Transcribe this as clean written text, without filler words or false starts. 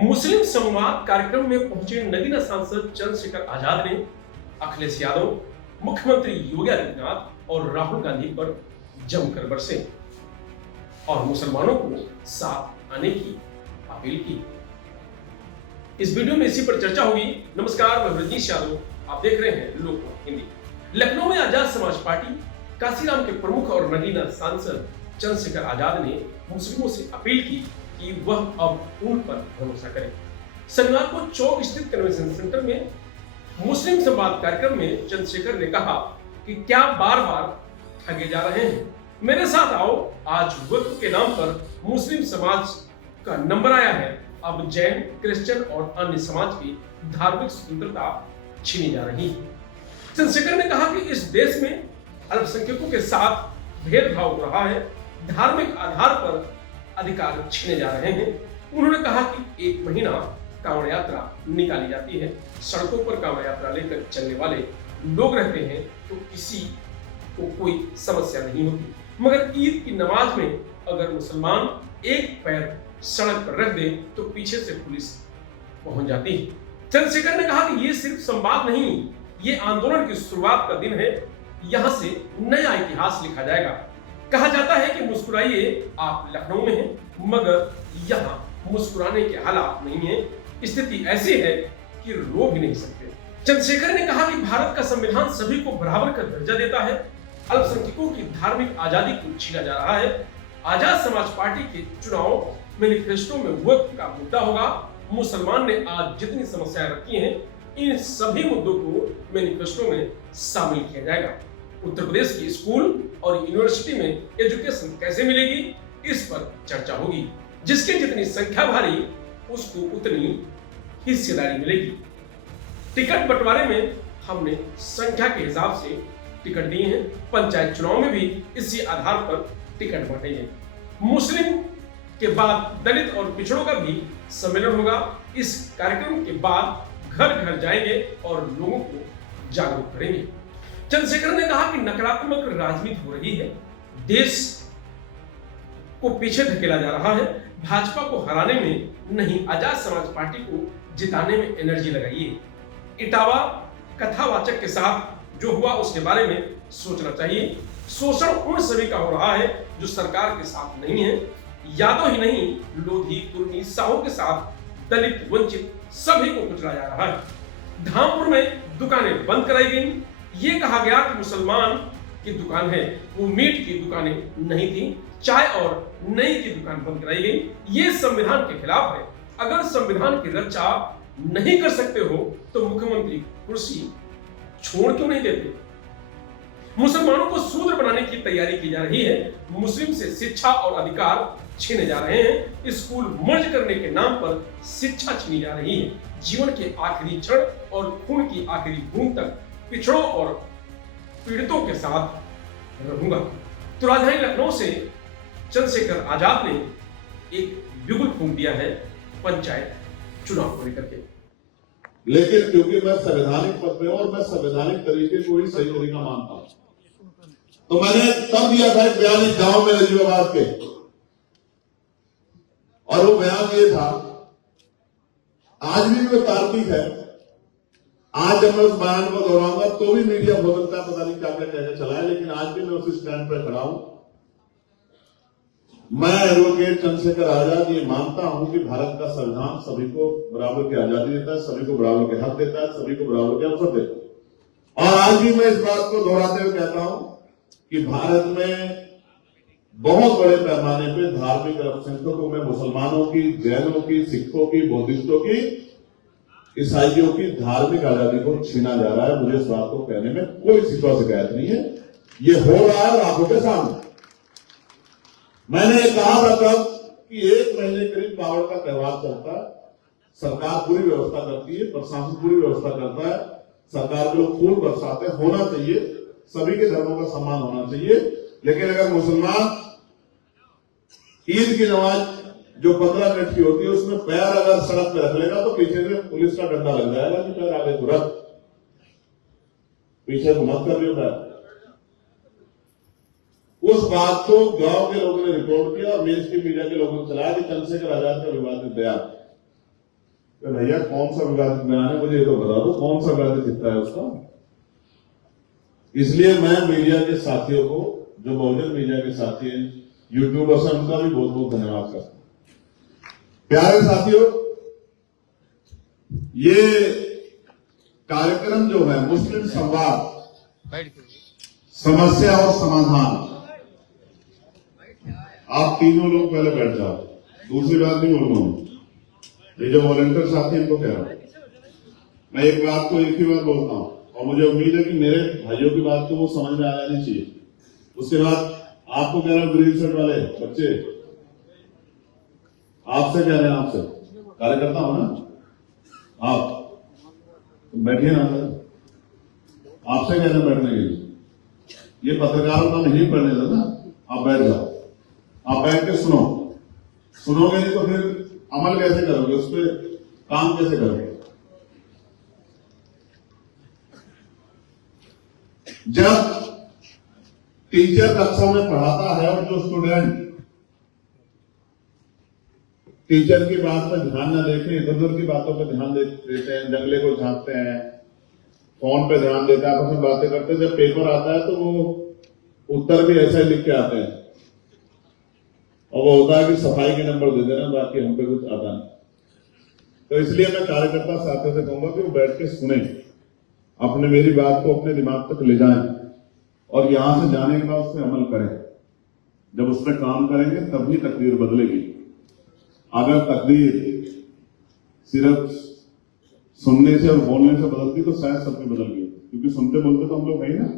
मुस्लिम संवाद कार्यक्रम में पहुंचे नगीना सांसद चंद्रशेखर आजाद ने अखिलेश यादव, मुख्यमंत्री योगी आदित्यनाथ और राहुल गांधी पर जमकर बरसे और मुसलमानों को साथ आने की अपील की। इस वीडियो में इसी पर चर्चा होगी। नमस्कार, मैं रजनीश यादव, आप देख रहे हैं लोकमत हिंदी। लखनऊ में आजाद समाज पार्टी काशीराम के प्रमुख और नगीना सांसद चंद्रशेखर आजाद ने मुस्लिमों से अपील की कि वह अब उन पर भरोसा करें। शनिवार को चौक स्थित कन्वेंशन सेंटर में मुस्लिम संवाद कार्यक्रम में चंद्रशेखर ने कहा कि क्या बार बार ठगे जा रहे हैं, मेरे साथ आओ। आज वक्फ के नाम पर मुस्लिम समाज का नंबर आया है। अब जैन, क्रिश्चियन और अन्य समाज की धार्मिक स्वतंत्रता छीनी जा रही है। चंद्रशेखर ने कहा कि इस देश में अल्पसंख्यकों के साथ भेदभाव हो रहा है, धार्मिक आधार पर अधिकार छीने जा रहे हैं। उन्होंने कहा कि एक महीना कांवड़ यात्रा निकाली जाती है, सड़कों पर कांवड़ यात्रा लेकर चलने वाले लोग रहते हैं तो किसी को कोई समस्या नहीं होती, मगर ईद की नमाज में अगर मुसलमान एक पैर सड़क पर रख दे तो पीछे से पुलिस पहुंच जाती है। चंद्रशेखर ने कहा कि ये सिर्फ संवाद नहीं, ये आंदोलन की शुरुआत का दिन है। यहां से नया इतिहास लिखा जाएगा। कहा जाता है कि मुस्कुराइए, आप लखनऊ में हैं, मगर यहाँ मुस्कुराने के हालात नहीं है। स्थिति ऐसी है कि रो भी नहीं सकते। चंद्रशेखर ने कहा कि भारत का संविधान सभी को बराबर का दर्जा देता है, अल्पसंख्यकों की धार्मिक आजादी को छीना जा रहा है। आजाद समाज पार्टी के चुनाव मैनिफेस्टो में वक्फ का मुद्दा होगा। मुसलमान ने आज जितनी समस्याएं रखी हैं, इन सभी मुद्दों को मैनिफेस्टो में शामिल किया जाएगा। उत्तर प्रदेश की स्कूल और यूनिवर्सिटी में एजुकेशन कैसे मिलेगी, इस पर चर्चा होगी। जिसकी जितनी संख्या भारी, उसको उतनी हिस्सेदारी मिलेगी। टिकट बंटवारे में हमने संख्या के हिसाब से टिकट दिए हैं। पंचायत चुनाव में भी इसी आधार पर टिकट बांटेंगे। मुस्लिम के बाद दलित और पिछड़ों का भी सम्मेलन होगा। इस कार्यक्रम के बाद घर घर जाएंगे और लोगों को जागरूक करेंगे। चंद्रशेखर ने कहा कि नकारात्मक राजनीति हो रही है, देश को पीछे धकेला जा रहा है। भाजपा को हराने में नहीं, आजाद समाज पार्टी को जिताने में एनर्जी लगाइए। इटावा कथावाचक के साथ जो हुआ उसके बारे में सोचना चाहिए। शोषण उन सभी का हो रहा है जो सरकार के साथ नहीं है। यादव ही नहीं, लोधी, कुर्मी, साहू के साथ दलित, वंचित सभी को कुचला जा रहा है। धामपुर में दुकानें बंद कराई गई। ये कहा गया कि मुसलमान की दुकान है, वो मीट की दुकानें नहीं थी। चाय और नई की दुकान बंद कराई गई। ये संविधान के खिलाफ है। अगर संविधान की रक्षा नहीं कर सकते हो तो मुख्यमंत्री कुर्सी छोड़ क्यों नहीं देते? मुसलमानों को शूद्र बनाने की तैयारी की जा रही है। मुस्लिम से शिक्षा और अधिकार छीने जा रहे हैं। स्कूल मर्ज करने के नाम पर शिक्षा छीनी जा रही है। जीवन के आखिरी क्षण और खून की आखिरी बूंद तक पिछड़ों और पीड़ितों के साथ रहूंगा। तो राजधानी लखनऊ से चंद्रशेखर आजाद ने एक बिगुल फूंक दिया है पंचायत चुनाव को लेकर के। लेकिन क्योंकि मैं संवैधानिक पद पे और मैं संवैधानिक तरीके को ही सही तरीका मानता हूं, तो मैंने तब दिया था एक बयान इस गांव में नजीबाबाद के, और वो बयान ये था, आज भी वो तार्किक है। आज जब मैं उस बयान को दोहराऊंगा तो भी मीडिया हो सकता है पता नहीं क्या क्या कहकर चलाए, लेकिन आज भी मैं उस स्टैंड पर खड़ा हूं। मैं एडवोकेट चंद्रशेखर आजाद ये मानता हूं कि भारत का संविधान सभी को बराबर की आजादी देता है, सभी को बराबर के हक देता है, सभी को बराबर के अवसर देता है। और आज भी मैं इस बात को दोहराते हुए कहता हूं कि भारत में बहुत बड़े पैमाने पर धार्मिक अल्पसंख्यकों में मुसलमानों की, जैनों की, सिखों की, बौद्धिस्टों की, ईसाइयों की धार्मिक आजादी को छीना जा रहा है। मुझे इस बात को कहने में कोई शिकवा शिकायत नहीं है। ये हो रहा है आंखों के सामने। मैंने कहा था तब कि एक महीने करीब कावड़ का त्योहार चलता है, सरकार पूरी व्यवस्था करती है, प्रशासन पूरी व्यवस्था करता है, सरकार के लोग फूल बरसाते, होना चाहिए, सभी के धर्मों का सम्मान होना चाहिए। लेकिन अगर मुसलमान ईद की नमाज जो 15 मिनट की होती है उसमें पैर अगर सड़क पे रख लेगा तो पीछे से पुलिस का डंडा लग जाएगा कि पैर आगे तुरंत पीछे को मत कर लियो पैर। उस बात को गांव के लोगों ने रिपोर्ट किया और मेन स्ट्रीम मीडिया के लोगों ने चलाया कि चंद्रशेखर आजाद का विवादित बयान। तो भैया कौन सा विवादित बयान है मुझे ये तो बता दो, कौन सा विवादित हिस्सा है उसका। इसलिए मैं मीडिया के साथियों को, जो बहुजन मीडिया के साथी हैं, यूट्यूबर्स हैं, उनका भी बहुत बहुत धन्यवाद करता हूं। प्यारे साथियों, ये कार्यक्रम जो है मुस्लिम संवाद, समस्या और समाधान, आप तीनों लोग पहले बैठ जाओ, दूसरी बात नहीं बोल रहा हूं। ये जो वॉलंटियर साथी हैं इनको कह रहा हूं, मैं एक बात को एक ही बार बोलता हूं और मुझे उम्मीद है कि मेरे भाइयों की बात को वो समझ में आ जानी चाहिए। उसके बाद आपको कह रहा हूं, ग्रीन शर्ट वाले बच्चे, आपसे कह रहे हैं, आपसे कार्यकर्ता हो ना आप, तो बैठिए ना सर, आपसे कह रहे हैं बैठने के लिए। ये पत्रकारों का नहीं पढ़ने देना, आप बैठ जाओ, आप बैठ के सुनो, सुनोगे नहीं तो फिर अमल कैसे करोगे, उस पर काम कैसे करोगे। जब टीचर कक्षा में पढ़ाता है और जो स्टूडेंट टीचर की बात पर ध्यान न देके इधर उधर की बातों पर ध्यान देते हैं, जंगले को झांकते हैं, फोन पे ध्यान देते हैं, आपस में बातें करते हैं, जब पेपर आता है तो वो उत्तर भी ऐसा ही लिख के आते हैं और वो होता है कि सफाई के नंबर दे देना, बाकी हम पे कुछ आता नहीं। तो इसलिए मैं कार्यकर्ता साथियों से कहूंगा कि वो बैठ के सुने, अपने मेरी बात को अपने दिमाग तक ले जाएं और यहां से जाने के बाद उस पर अमल करें। जब उस पर काम करेंगे तभी तकदीर बदलेगी। अगर तकदीर सिर्फ सुनने से और बोलने से बदलती तो शायद सब में बदल गई, क्योंकि सुनते बोलते तो हम लोग हैं ना।